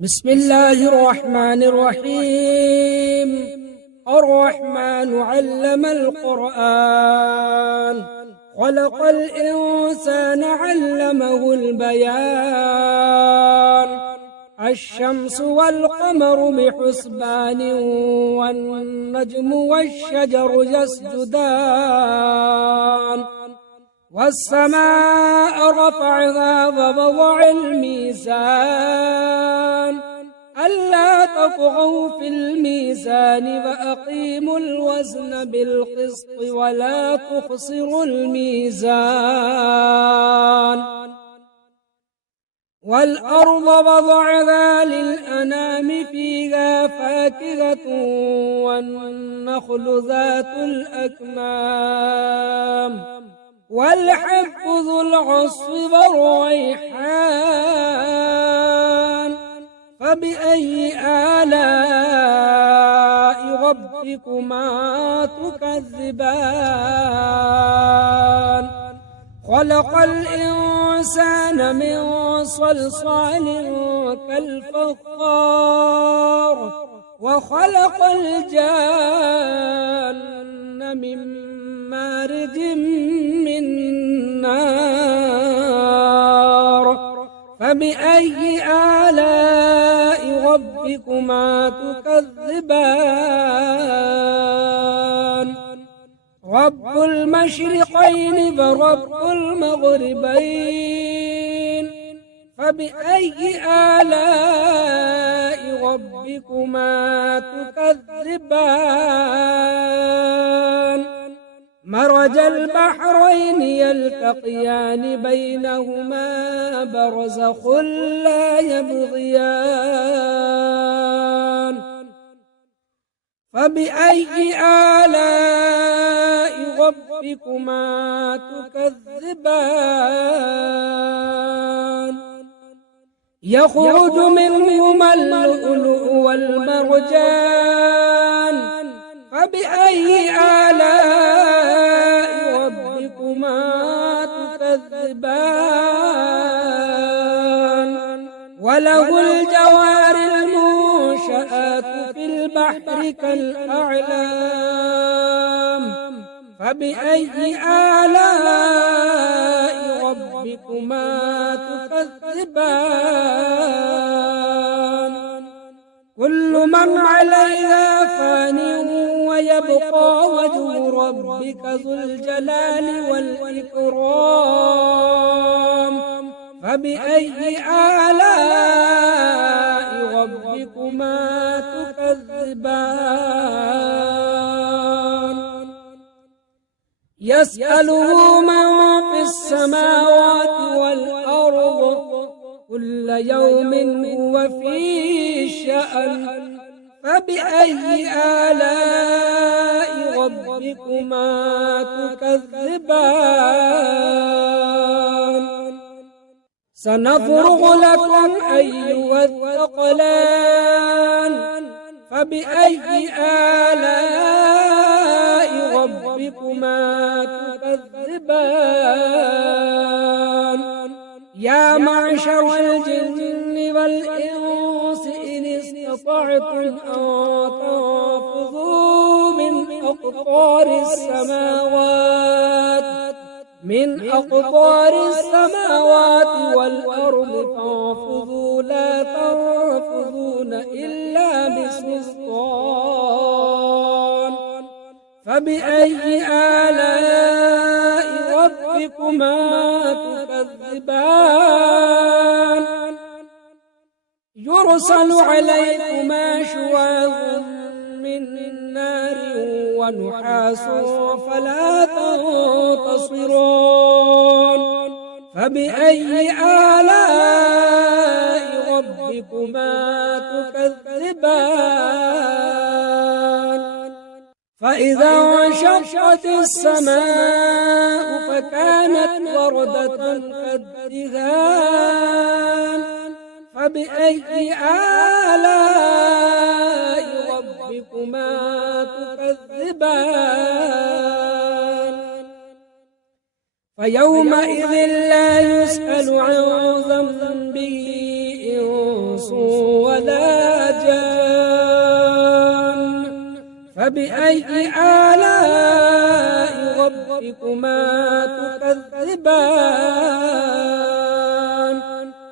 بسم الله الرحمن الرحيم. الرحمن علم القرآن، خلق الإنسان علمه البيان. الشمس والقمر بحسبان، والنجم والشجر يسجدان. والسماء رفعها ووضع الميزان، ألا تطغوا في الميزان وأقيموا الوزن بالقسط ولا تخسروا الميزان. والأرض وضعها للأنام، فيها فاكهة والنخل ذات الأكمام، والحب ذو العصف والريحان. فبأي آلاء ربكما تكذبان؟ خلق الإنسان من صلصال كالفخار، وخلق الجان من مارج من نار. فبأي آلاء ربكما تكذبان؟ رب المشرقين ورب المغربين، فبأي آلاء ربكما تكذبان؟ مرج البحرين يلتقيان، بينهما برزخ لا يبغيان. فبأي آلاء ربكما تكذبان؟ يخرج منهما اللؤلؤ والمرجان، فبأي آلاء ربكما تكذبان؟ وله الجوار المنشآت في البحر كالأعلام، فبأي آلاء ربكما تكذبان؟ كل من عليها فان، ويبقى وجه ربك ذو الجلال والإكرام. فبأي آلاء ربكما تكذبان؟ يسأله من في السماوات والأرض، كل يوم هو في شأن. فبأي آلاء ربكما تكذبان؟ سنفرغ لكم أيها الثقلان، فبأي آلاء ربكما تكذبان؟ يا معشر الجن والإنس إن استطعتم أن تنفذوا من أقطار السماوات والأرض، فانفذوا لا تنفذون إلا بسلطان. فبأي آلاء ربكما تكذبان؟ يرسل عليكما شواظ من نار ونحاس فلا تنتصران. فبأي آلاء ربكما تكذبان؟ فإذا انشقت السماء فكانت وردة كالدهان. فبأي آلاء ربكما تكذبان؟ فيومئذ لا يسأل عن ذنبه إنس ولا جان فبأي آلاء ربكما تكذبان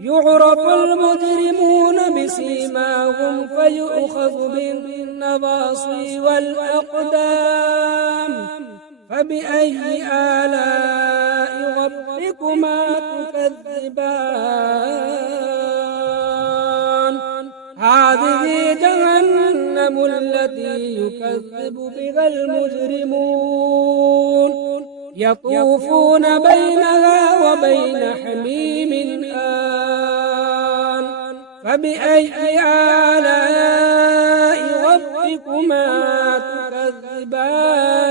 يعرف المجرمون بسيماهم فيؤخذ بالنواصي والأقدام فبأي آلاء ربكما تكذبان هذه جهنم التي يكذب بها المجرمون يطوفون بينها وبين حميم آن فبأي آلاء ربكما تكذبان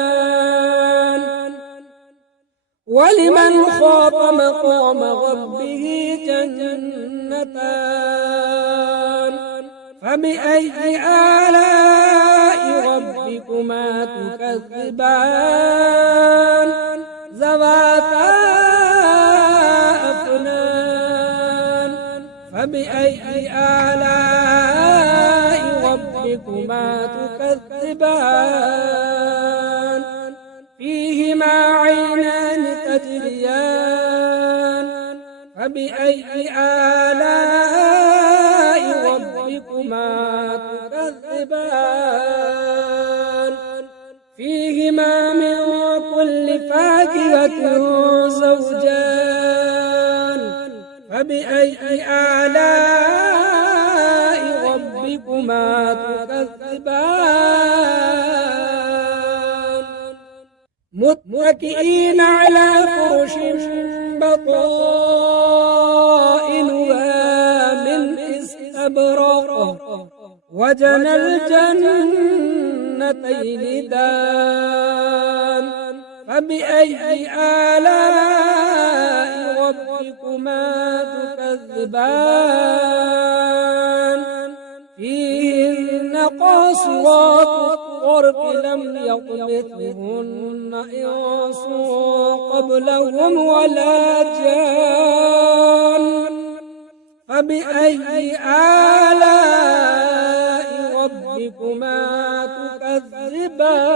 ولمن خاف مقام ربه جنتان فبأي آلاء ربكما تكذبان ذواتا أفنان فبأي آلاء ربكما تكذبان فيهما عينان تجريان فبأي آلاء ربكما تكذبان فيهما من كل فاكهة زوجان فبأي آلاء ربكما تكذبان متكئين على فرش بطائنها من استبرق وجنى الجنتين دان فبأي آلاء ربكما تكذبان فيهن قاصرات الطرف لم يطمثهن إنس قبلهم ولا جان فبأي آلاء ربكما تكذبان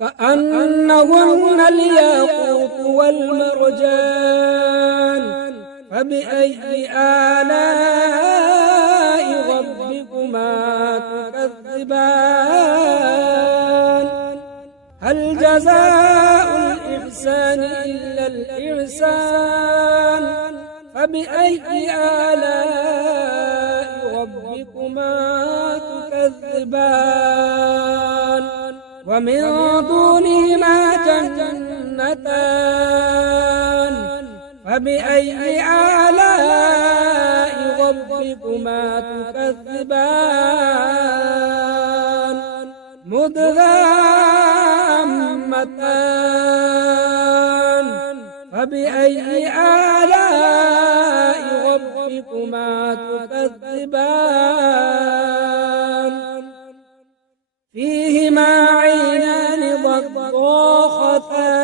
كأنهن الياقوت والمرجان فبأي آلاء ربكما تكذبان هل جزاء الإحسان إلا الإحسان فبأي آلاء ربكما تكذبان ومن دونهما جنتان فبأي آلاء ربكما تكذبان مدغامتان فبأي آلاء ربكما تكذبان فيهما عينان ضاختان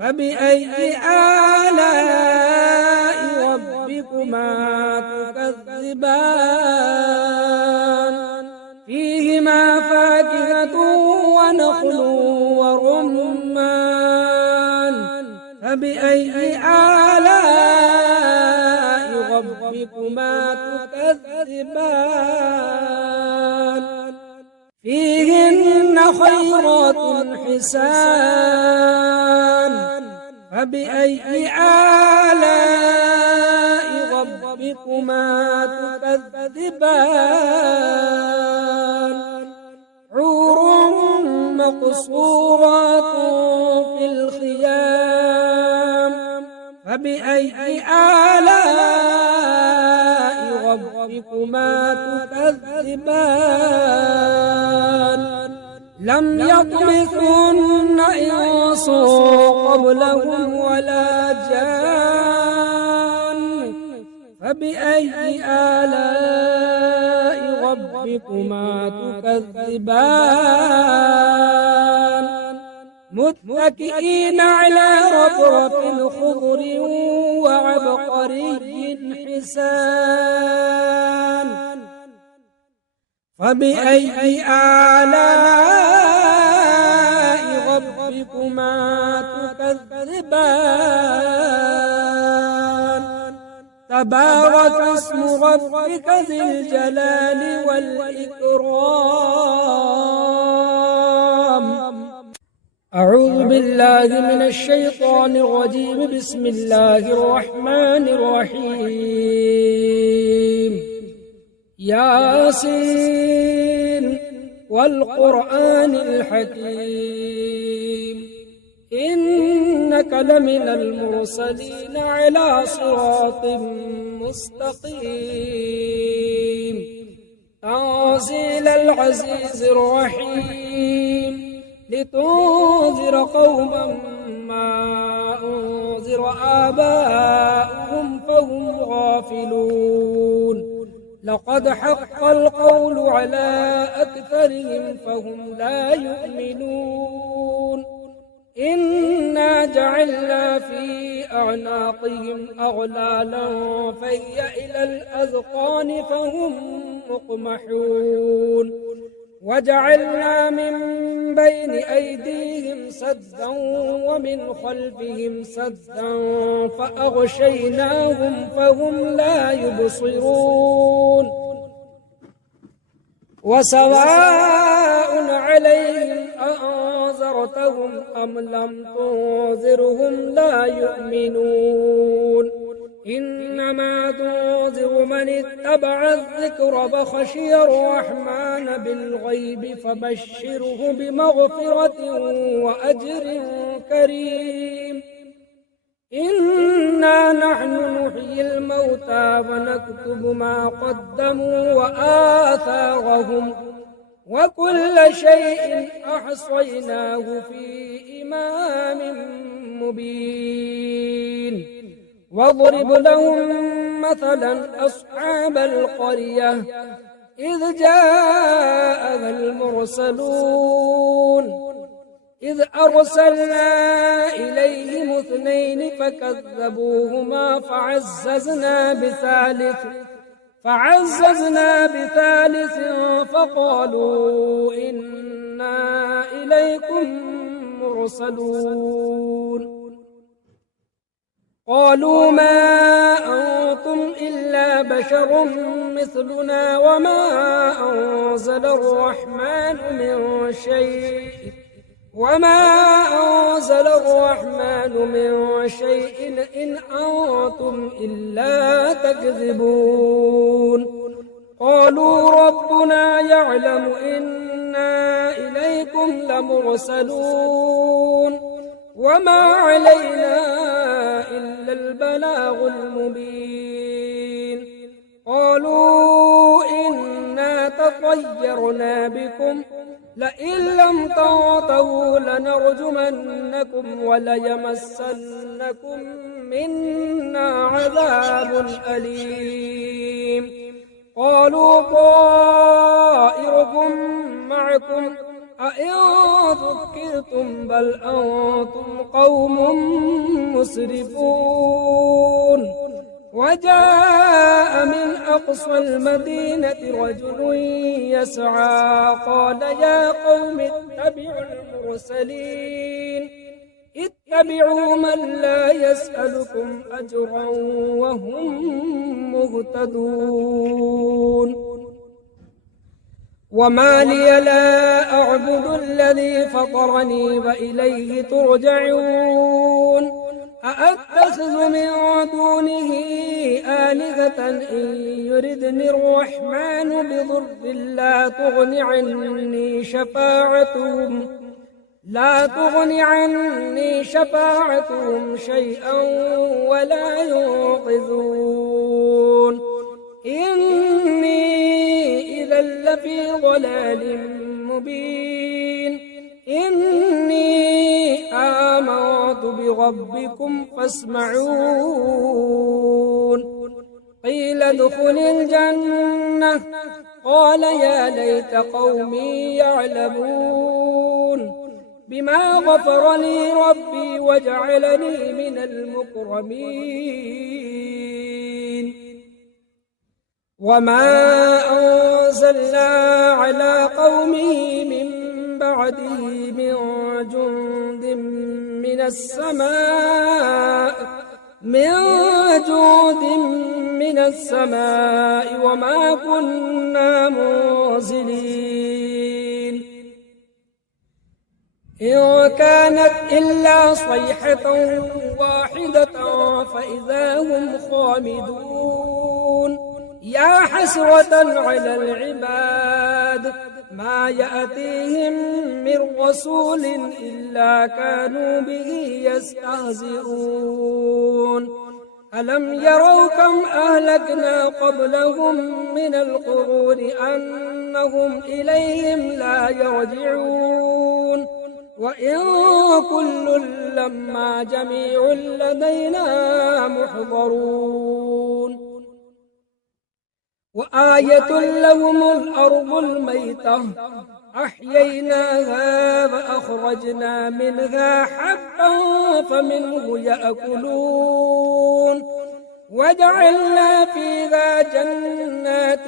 فبأي آلاء ربكما تكذبان فيهما فاكهة ونخل ورمان فبأي آلاء ربكما تكذبان فيهن خيرات حسان فبأي آلاء ربكما تكذبان حور مقصورات في الخيام فبأي آلاء ربكما تكذبان لم يطمثهن إنس قبلهم ولا جان فبأي آلاء ربكما تكذبان متكئين على رفرف خضر وعبقري حسان فبأي آلاء ربكما تكذبان تبارك اسم ربك ذي الجلال والإكرام أعوذ بالله من الشيطان الرجيم بسم الله الرحمن الرحيم ياسين والقرآن الحكيم إنك لمن المرسلين على صراط مستقيم تنزيل العزيز الرحيم لتنذر قوما ما أنذر آباؤهم فهم غافلون لقد حق القول على أكثرهم فهم لا يؤمنون إنا جعلنا في أعناقهم أغلالا فهي إلى الأذقان فهم مقمحون وجعلنا من بين أيديهم سدا ومن خلفهم سدا فأغشيناهم فهم لا يبصرون وسواء عليهم أأنذرتهم أم لم تنذرهم لا يؤمنون إنما تنذر من اتبع الذكر فخشي الرحمن بالغيب فبشره بمغفرة وأجر كريم إنا نحن نحيي الموتى ونكتب ما قدموا وآثارهم وكل شيء أحصيناه في إمام مبين واضرب لهم مثلا أصحاب القرية إذ جاءها المرسلون إذ أرسلنا إليهم اثنين فكذبوهما فعززنا بثالث فقالوا إنا إليكم مرسلون قالوا ما أنتم إلا بشر مثلنا وما أنزل الرحمن من شيء إن أنتم إلا تكذبون قالوا ربنا يعلم إنا إليكم لمرسلون وما علينا إلا البلاغ المبين قالوا إنا تطيرنا بكم لئن لم تنتهوا لنرجمنكم وليمسنكم منا عذاب أليم قالوا طائركم معكم أئن ذكرتم بل أنتم قوم مسرفون وجاء من أقصى المدينة رجل يسعى قال يا قوم اتبعوا المرسلين اتبعوا من لا يسألكم أجرا وهم مهتدون وما لي لا أعبد الذي فطرني وإليه ترجعون أأتخذ من دونه آلهة إن يردني الرحمن بضر لا تغن عني شفاعتهم شيئا ولا ينقذون إني إذا لفي ضلال مبين إني آمنت بربكم فاسمعون قيل ادخل الجنة قال يا ليت قومي يعلمون بما غفر لي ربي وجعلني من المكرمين وما أنزلنا على قومه من بعده من جند من السماء وما كنا منزلين إن كانت إلا صيحة واحدة فإذا هم خامدون يا حسرة على العباد ما يأتيهم من رسول إلا كانوا به يستهزئون ألم يروا كم أهلكنا قبلهم من القرون أنهم إليهم لا يرجعون وإن كل لما جميع لدينا محضرون وآية لهم الأرض الميتة أحييناها فأخرجنا منها حبا فمنه يأكلون وجعلنا فيها جنات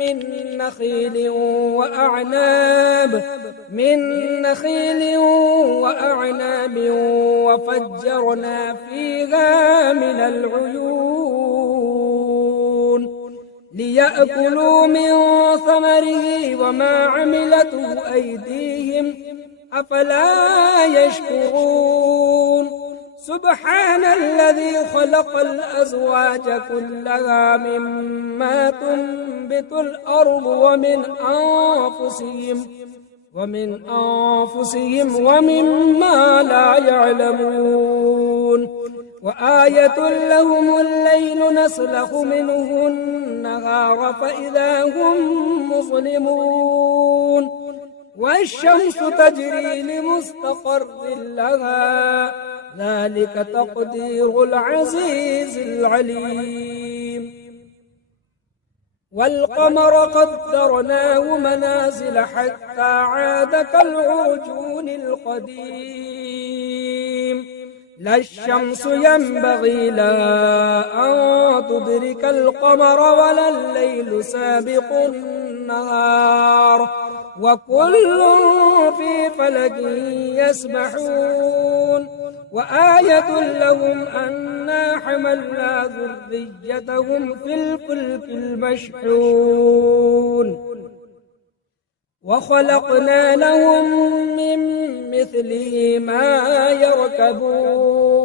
من نخيل وأعناب وفجرنا فيها من العيون ليأكلوا من ثمره وما عملته أيديهم أفلا يشكرون سبحان الذي خلق الأزواج كلها مما تنبت الأرض ومن أنفسهم ومما لا يعلمون وآية لهم الليل نسلخ منه النهار فإذا هم مظلمون والشمس تجري لمستقر لها ذلك تقدير العزيز العليم والقمر قدرناه منازل حتى عاد كالعرجون القديم لا الشمس ينبغي لها أن تدرك القمر ولا الليل سابق النهار وكل في فلك يسبحون وآية لهم أنا حملنا ذريتهم في الفلك المشحون وخلقنا لهم من مثله ما يركبون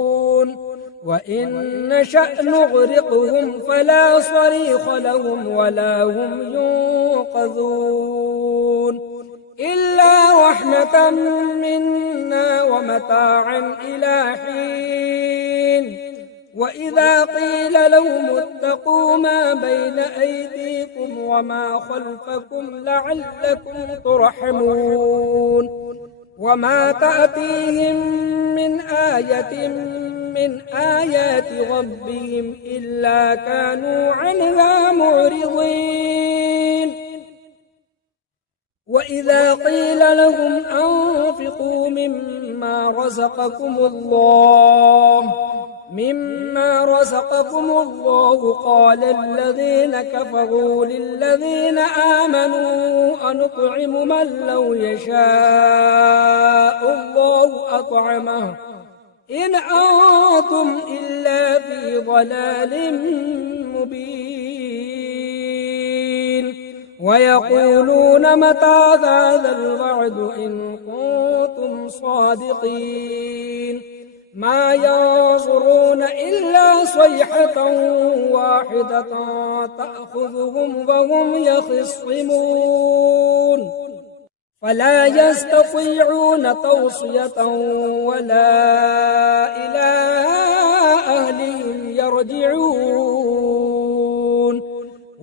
وإن نشأ نغرقهم فلا صريخ لهم ولا هم ينقذون إلا رحمة منا ومتاعا إلى حين وإذا قيل لهم اتقوا ما بين أيديكم وما خلفكم لعلكم ترحمون وما تأتيهم من آية من آيات ربهم إلا كانوا عنها معرضين وإذا قيل لهم أنفقوا مما رزقكم الله قال الذين كفروا للذين آمنوا أنطعم من لو يشاء الله أطعمه إن أنتم إلا في ضلال مبين ويقولون متى هذا الوعد إن كنتم صادقين ما ينظرون إلا صيحة واحدة تأخذهم وهم يخصمون فلا يستطيعون توصية ولا إلى أهلهم يرجعون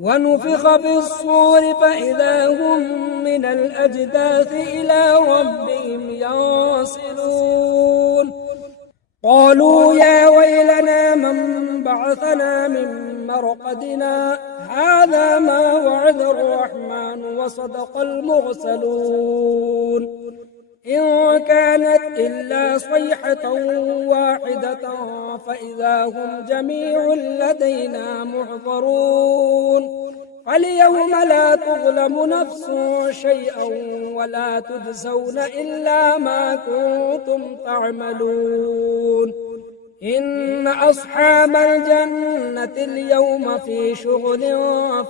ونفخ في الصور فإذا هم من الأجداث إلى ربهم ينسلون قالوا يا ويلنا من بعثنا من مرقدنا هذا ما وعد الرحمن وصدق المرسلون إن كانت إلا صيحة واحدة فإذا هم جميع لدينا محضرون فاليوم لا تظلم نفس شيئا ولا تجزون إلا ما كنتم تعملون إن أصحاب الجنة اليوم في شغل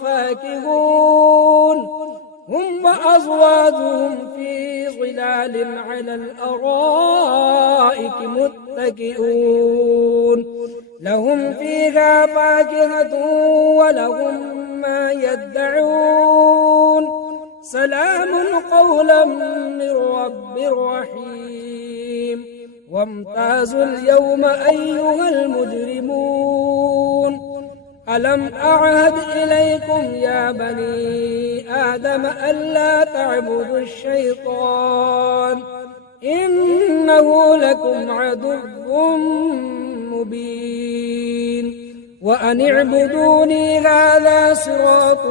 فاكهون هم وأزواجهم في ظلال على الأرائك متكئون لهم فيها فاكهة ولهم ما يدعون سلام قولا من رب رحيم وامتازوا اليوم أيها المجرمون ألم أعهد إليكم يا بني آدم ألا تعبدوا الشيطان إنه لكم عدو مبين وأن اعبدوني هذا صراط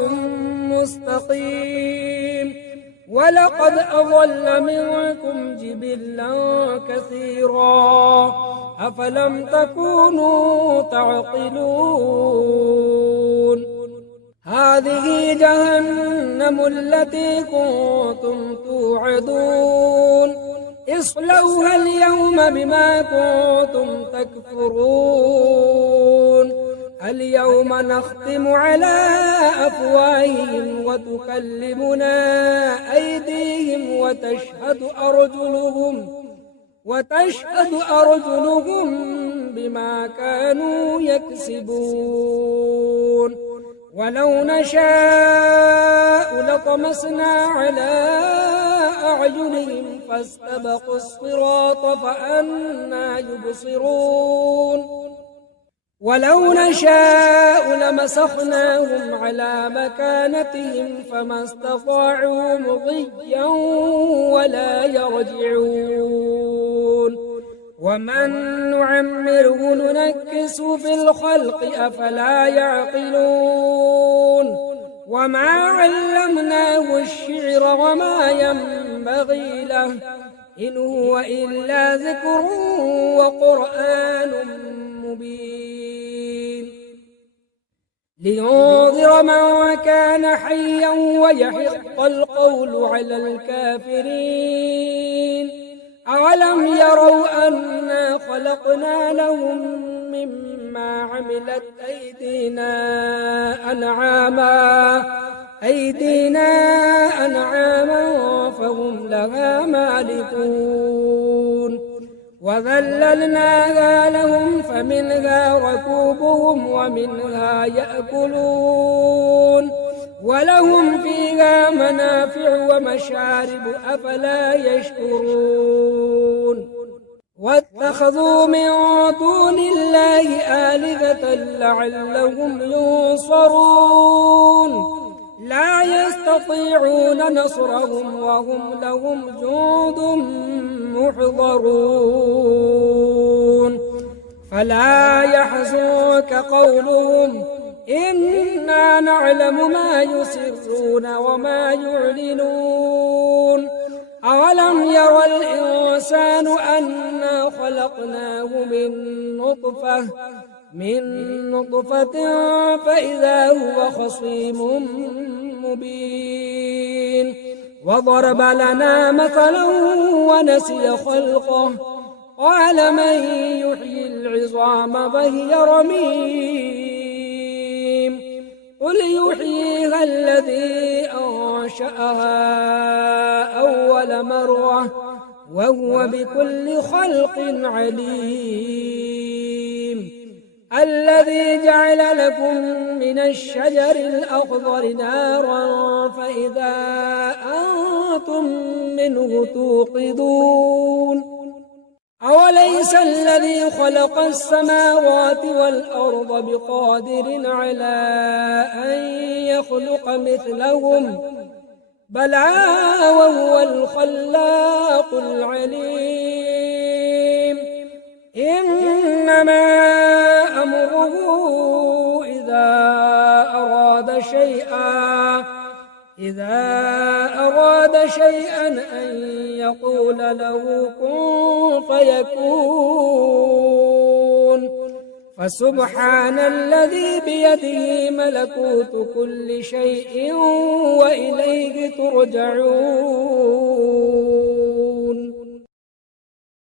مستقيم ولقد أضل منكم جبلا كثيرا أفلم تكونوا تعقلون هذه جهنم التي كنتم توعدون اصلوها اليوم بما كنتم تكفرون اليوم نختم على أفواههم وتكلمنا أيديهم وتشهد أرجلهم بما كانوا يكسبون ولو نشاء لطمسنا على أعينهم فاستبقوا الصراط فأنى يبصرون ولو نشاء لمسخناهم على مكانتهم فما استطاعوا مضيا ولا يرجعون ومن نعمره ننكس في الخلق أفلا يعقلون وما علمناه الشعر وما ينبغي له إن هو إلا ذكر وقرآن مبين لينذر من كان حيا ويحق القول على الكافرين أولم يروا أنا خلقنا لهم مما عملت أيدينا أنعاما فهم لها مالكون وذللناها لهم فمنها ركوبهم ومنها يأكلون ولهم فيها منافع ومشارب أفلا يشكرون واتخذوا من دون الله آلهة لعلهم ينصرون لا يستطيعون نصرهم وهم لهم جند محضرون فلا يحزنك قولهم إنا نعلم ما يسرون وما يعلنون أولم ير الإنسان أنا خلقناه من نطفة فإذا هو خصيم مبين وضرب لنا مثلا ونسي خلقه قال من يحيي العظام وهي رميم قل يحييها الذي أنشأها أول مرة وهو بكل خلق عليم الذي جعل لكم من الشجر الأخضر نارا فإذا أنتم منه توقدون أوليس الذي خلق السماوات والأرض بقادر على أن يخلق مثلهم بلى وهو الخلاق العليم إنما أمره إذا أراد شيئا إذا أراد شيئا أن يقول له كن فيكون فسبحان الذي بيده ملكوت كل شيء وإليه ترجعون